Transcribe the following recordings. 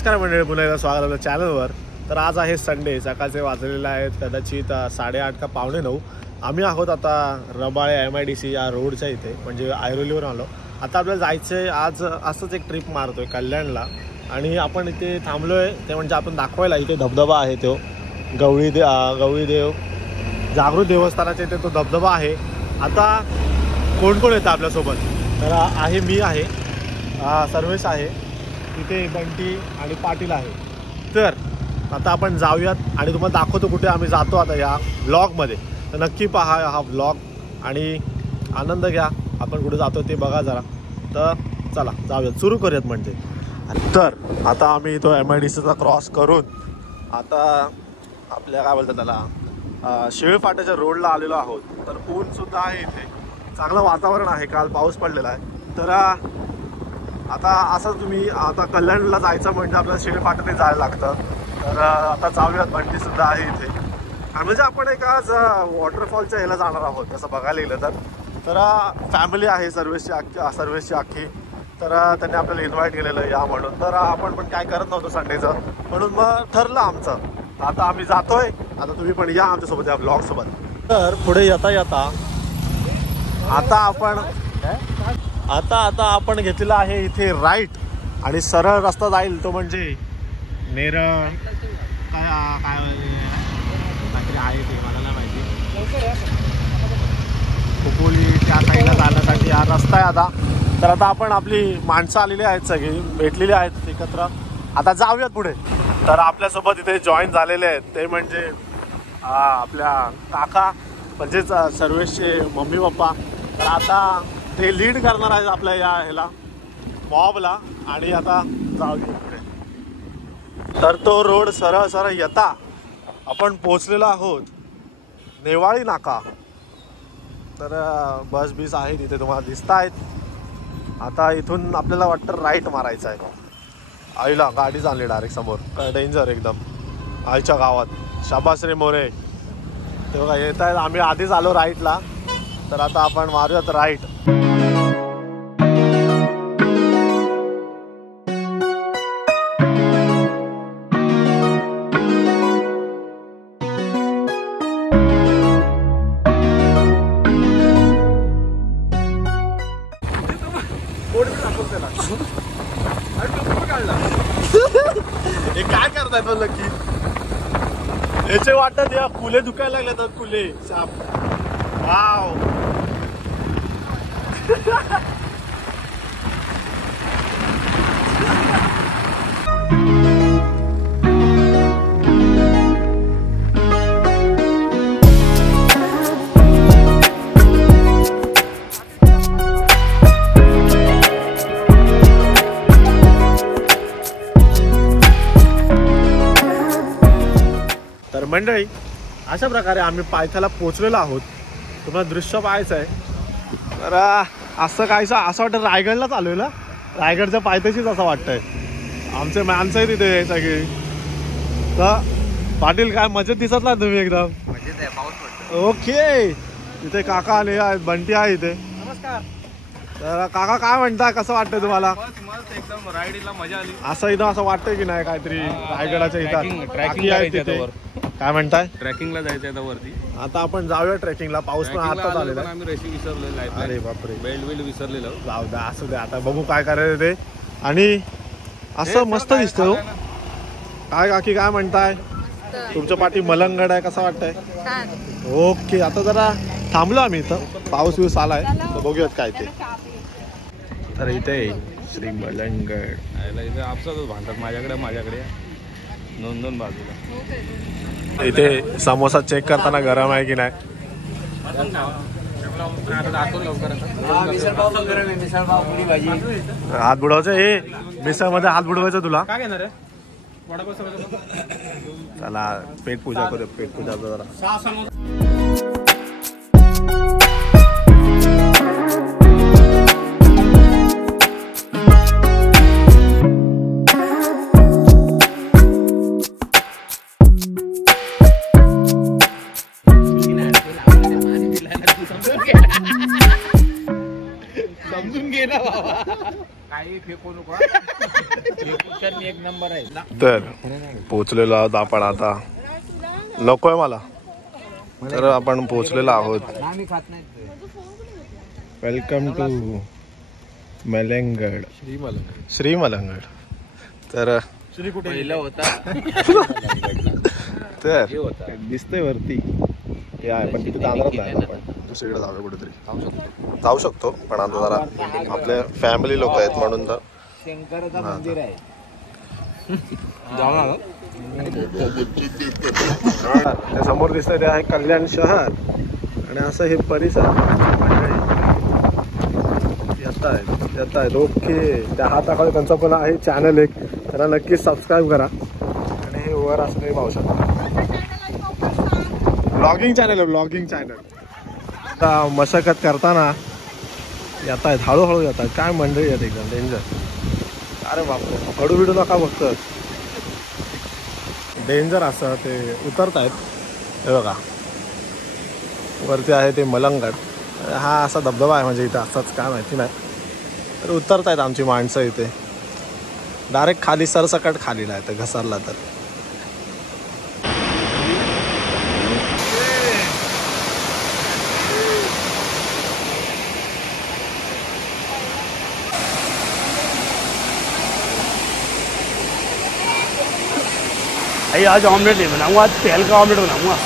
नमस्कार मंडळी, पुन्हा एकदा स्वागत आहे चॅनलवर। तर आज आहे संडे, सकाळचे वाजलेले आहेत कदाचित 8:30 का 8:45। आम्ही आहोत आता रबाळे MIDC या रोडच्या इथे, म्हणजे ऐरोलीवर आलो। आता आपल्याला जायचंय, आज असंच एक ट्रिप मारतोय कल्याणला आणि आपण इथे थांबलोय ते म्हणजे आपण दाखवायला इथे धबधबा आहे, तो गवळीदेव जागृत देवस्थानाच्या इथे तो धबधबा आहे। आता कोण कोण येतं आपल्यासोबत? तर आहे, मी आहे, सर्वेश आहे, तिथे बंटी आणि पाटील आहे। तर आता आपण जाऊयात आणि तुम्हाला दाखवतो कुठे आम्ही जातो आता या व्लॉगमध्ये। तर नक्की पहा हा व्लॉग आणि आनंद घ्या, आपण कुठे जातो ते बघा जरा। तर चला जाऊयात, सुरू करूयात म्हणजे। तर आता आम्ही तो MIDCचा क्रॉस करून आता आपल्या काय बोलतात त्याला शिळफाट्याच्या रोडला आलेलो आहोत। तर ऊन सुद्धा आहे, इथे चांगलं वातावरण आहे, काल पाऊस पडलेला आहे। तर आता असं तुम्ही आता कल्याणला जायचं म्हणजे आपल्याला शिळफाट्याने जायला लागतं। तर आता जाऊयात, बंटी सुद्धा आहे इथे। म्हणजे आपण एक आज वॉटरफॉलच्या ह्याला जाणार आहोत तसं बघायला गेलं तर फॅमिली आहे सर्वेची अख्खी। तर त्यांनी आपल्याला इन्व्हाइट केलेलं या म्हणून। तर आपण पण काय करत नव्हतो संडेचं, म्हणून मग ठरलं आमचं। आता आम्ही जातोय, आता तुम्ही पण या आमच्यासोबत या ब्लॉग सोबत। तर पुढे येता येता आता आपण घेतलेला आहे इथे राईट आणि सरळ रस्ता जाईल तो म्हणजे नेरळ काय आहे ते मला नाही माहिती, खोपोली त्या साईडला जाण्यासाठी हा रस्ता आहे आता। तर आता आपण आपली माणसं आलेली आहेत, सगळी भेटलेली आहेत एकत्र, आता जाऊयात पुढे। तर आपल्यासोबत इथे जॉईन झालेले आहेत ते म्हणजे आपल्या काका, म्हणजेच सर्वेशचे मम्मी पप्पा। तर आता ते लीड करणार आहेत आपल्या या ह्याला मॉबला, आणि आता जाऊया पुढे। तर तो रोड सरळ येता आपण पोचलेलो आहोत नेवाळी नाका। तर बस बीस आहे तिथे तुम्हाला दिसत आहेत। आता इथून आपल्याला वाटतं राईट मारायचं आहे। आईला गाडी चालली डायरेक्ट समोर, डेंजर एकदम आईच्या गावात। शाबास रे मोरे, ते बघा येत आहेत, आम्ही आधीच आलो राईटला। तर आता आपण मारूयात राईट। हे काय करताय तो लकी? याचे वाटत या कुले दुखायला लागले तर कुले साप। वाव तर मंडळी, अशा प्रकारे आम्ही पायथ्याला पोचलेलो आहोत। तुम्हाला दृश्य पाहायचं आहे तर असं कायचं असं वाटतं रायगडलाच आलोय ना, रायगडच्या पायथ्याशीच असं वाटतंय। आमचे माणसं आहे तिथे सगळी। तर पाटील काय मजेत दिसत ना तुम्ही? एकदम मजेत आहे, पाऊस पडतो। ओके, तिथे काका आले आहेत, बंटी आहे इथे। नमस्कार। तर काका काय म्हणताय, कसं वाटतंय तुम्हाला? एकदम राईडला मजा आली। असं इथं असं वाटतंय की नाही काहीतरी रायगडाच्या इथं ट्रॅकिंग आहे तिथे? काय म्हणताय? ट्रॅकिंगला जायचं आता वरती। आता आपण जाऊया ट्रेकिंगला, पाऊस पण आता आलेला। आम्ही रेशी विसरलेलो, अरे बापरे, बेल्ट विसरलेलो। जाऊ द्या, असू द्या, आता बघू काय करायचं ते। आणि असं मस्त दिसतं काय काकी, काय म्हणताय? तुमच्या पाठी मलंगड आहे, कसं वाटतंय? ओके, आता जरा थांबलो आम्ही इथं, पाऊस बिऊस आलाय तर बघूयात काय ते। तर इथे श्री मलंगड, इथे आपसातच भांडतात, माझ्याकडे दोन बाजूला। इथे समोसा चेक करताना गरम आहे की नाही? हात बुडवायचं, हे मिसळ मध्ये हात बुडवायचं तुला? काय घेणार आहे? चला पेट पूजा करू, पेट पूजा जरा। समजून घे ना बाबा, काही फेकू नको। एक नंबर आहे. तर पोचलेलो आहोत आपण आता. नकोय मला. तर आपण पोचलेलो आहोत. आम्ही खात नाही. Welcome to Malanggad. श्री मलंगड. तर श्री कुठे पहिला होता. तर दिसतंय वरती हे आहे, पण तिथे जाणारच नाही आपण. दुसरीकडे जाऊया कुठेतरी. जाऊ शकतो पण आता जरा आपले फॅमिली लोक आहेत म्हणून तर शंकराचं मंदिर आहे. त्या समोर दिसतंय ते आहे कल्याण शहर आणि असं हे परिसर येत आहेत. ओके. त्या हाताखाली त्यांचा पण आहे चॅनल एक, त्याला नक्कीच सबस्क्राईब करा. आणि हे वर असं काही पाहू शकता. Blogging channel. आता मशागत करताना येत आहेत, हळूहळू येत आहेत. काय मंडळी आहेत एकदम डेंजर. अरे बापरे, हळू बिडू नका फक्त. डेंजर असं ते उतरत आहेत. हे बघा वरती आहे ते मलंगड. हा असा धबधबा आहे म्हणजे इथं असाच काय माहिती नाही. तर उतरत आहेत आमची माणसं इथे. डायरेक्ट खाली सरसकट खालीला आहे तर घसरला तर. आज ऑमलेट नहीं बनाऊंगा, आज तेल का ऑमलेट बनाऊंगा.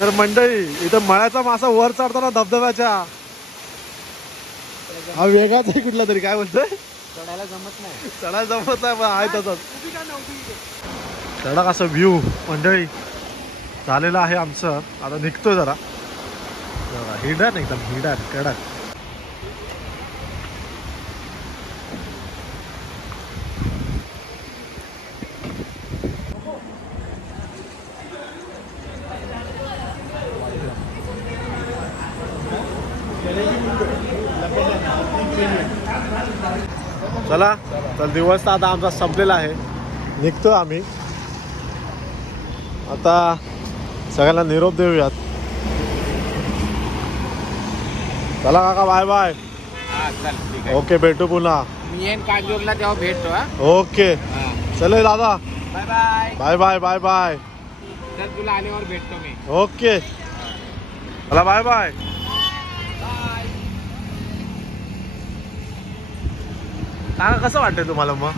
तर मंडळी इथं मळ्याचा मासा वर चढताना धबधब्याच्या हा वेगळाच आहे कुठला तरी. काय बोलतोय? चढायला जमत नाही. चढायला जमत नाही पण आहे तसंच. चढा असं व्ह्यू मंडळी झालेलं आहे आमचं. आता निघतोय जरा. हिडन एकदम हिडन कडक. चला तर दिवस तर आता आमचा संपलेला आहे. निघतो आम्ही आता. सगळ्यांना निरोप देऊयात. चला काका बाय बाय. ओके भेटू पुन्हा. मी येईन कांजूरला तेव्हा भेटतो. ओके चले दादा. Bye bye. Bye bye bye bye. तर तुला आल्यावर भेटतो मी. ओके चला बाय बाय. काका कसं वाटतंय तुम्हाला मग?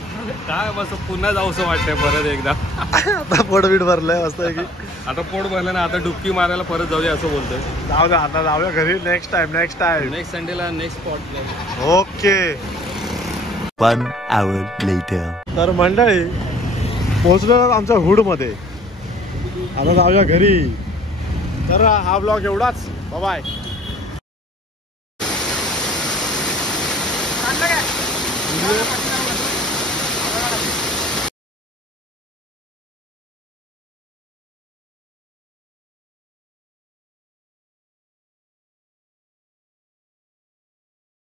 काय बस पुन्हा जाऊसं वाटतंय परत एकदा. आता पोटबीट भरलंय मस्त की. आता पोट भरलं ना, आता डुबकी मारायला परत जाऊया असं बोलतोय. जाऊ द्या आता जाऊया घरी. नेक्स्ट टाइम नेक्स्ट संडेला next spot. Okay. 1 hour later. तर मंडळी पोहोचलो आमच्या हुड मध्ये. आता जाऊया घरी. तर हा ब्लॉग एवढाच. बाय.